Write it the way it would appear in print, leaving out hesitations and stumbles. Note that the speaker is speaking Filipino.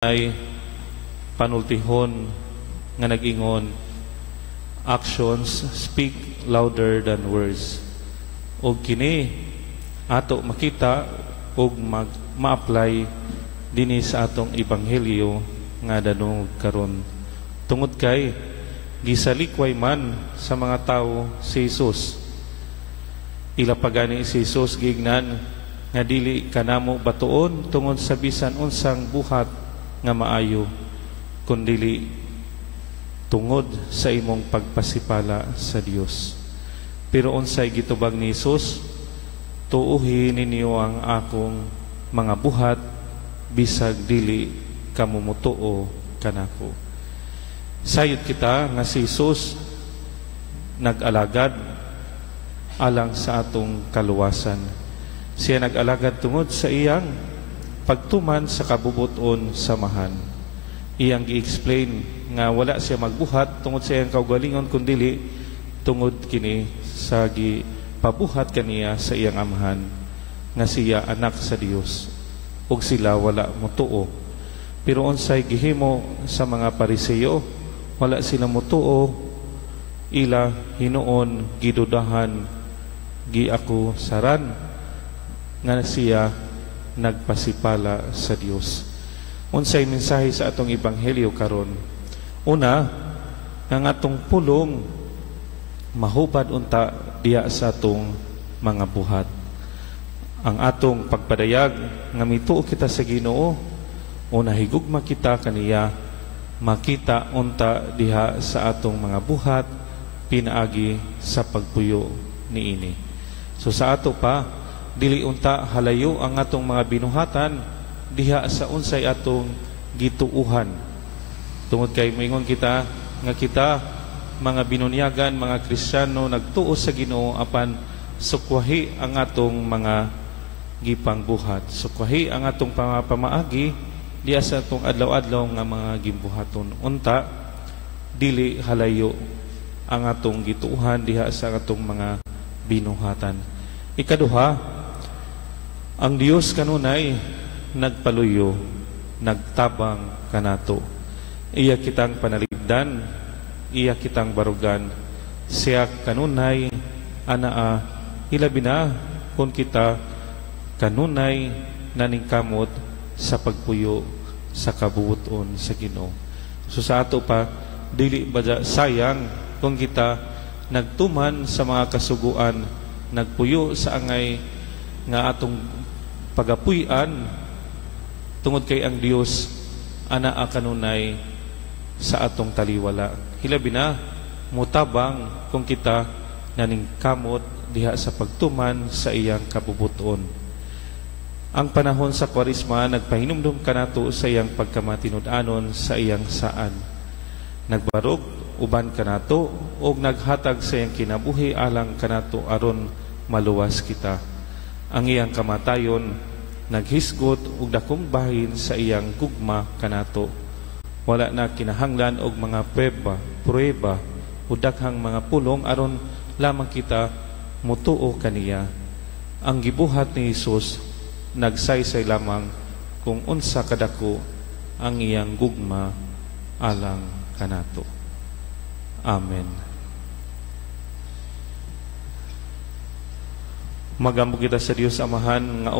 ay panultihon nga nag-ingon, actions speak louder than words. Og kini ato makita og ma-apply dinhi sa atong ebanghelyo nga danong karon. Tungod kay gisalikway man sa mga tawo si Jesus. Ila pagani si Jesus gignan nga dili kanamo batuon tungod sa bisan unsang buhat nga maayo, kundili tungod sa imong pagpasipala sa Dios. Pero unsay gitubag ni Jesus, tuuhi ninyo ang akong mga buhat bisag dili kamumutuo kanako. Sayot kita nga si Jesus nag-alagad alang sa atong kaluwasan. Siya nag-alagad tungod sa iyang pagtuman sa kabubuton samahan. Iyang gi-explain nga wala siya magbuhat tungod sa iyang kaugalingon, kundili tungod kini sa gipabuhat kaniya sa iyang amahan nga siya anak sa Dios ug sila wala mutuo. Pero unsay gihimo sa mga Pariseo, wala sila mutuo, ila hinuon gidudahan, giakusaran nga siya nagpasipala sa Dios. Unsay mensahe sa atong ebanghelyo karon? Una, ang atong pulong mahubad unta diya sa atong mga buhat. Ang atong pagpadayag nga mituo kita sa Ginoo, una higugma kita kaniya, makita unta diha sa atong mga buhat pinaagi sa pagpuyo niini. So sa ato pa dili unta halayo ang atong mga binuhatan diha sa unsay atong gituuhan. Tungod kay moingon kita nga kita mga binunyagan, mga Kristiyano nagtuo sa Ginoo apan sukwahi ang atong mga gipangbuhat. Sukwahi ang atong pamaagi diha sa atong adlaw-adlaw nga mga gimbuhaton. Unta dili halayo ang atong gituuhan diha sa atong mga binuhatan. Ikaduha, ang Dios kanunay nagpaluyo, nagtabang kanato. Iya kitang panaligdan, iya kitang barugan. Siya kanunay anaa ilabi na kung kita kanunay naningkamot sa pagpuyo sa kabubuton sa Ginoo. So sa ato pa dili ba sayang kung kita nagtuman sa mga kasuguan, nagpuyo sa angay nga atong pagapuy-an, tungod kay ang Dios anaa kanunay sa atong taliwala. Hilabi na mutabang kung kita naningkamot diha sa pagtuman sa iyang kabubuton. Ang panahon sa Kwaresma nagpahinumdum kanato sa iyang pagkamatinud-anon sa iyang saan. Nagbarog uban kanato og naghatag sa iyang kinabuhi alang kanato aron maluwas kita. Ang iyang kamatayon naghisgot og dakong bahin sa iyang gugma kanato. Wala na kinahanglan og mga prueba o daghang mga pulong aron lamang kita mutuo kaniya. Ang gibuhat ni Jesus nagsaysay lamang kung unsa kadako ang iyang gugma alang kanato. Amen. Magampo kita sa Dios Amahan nga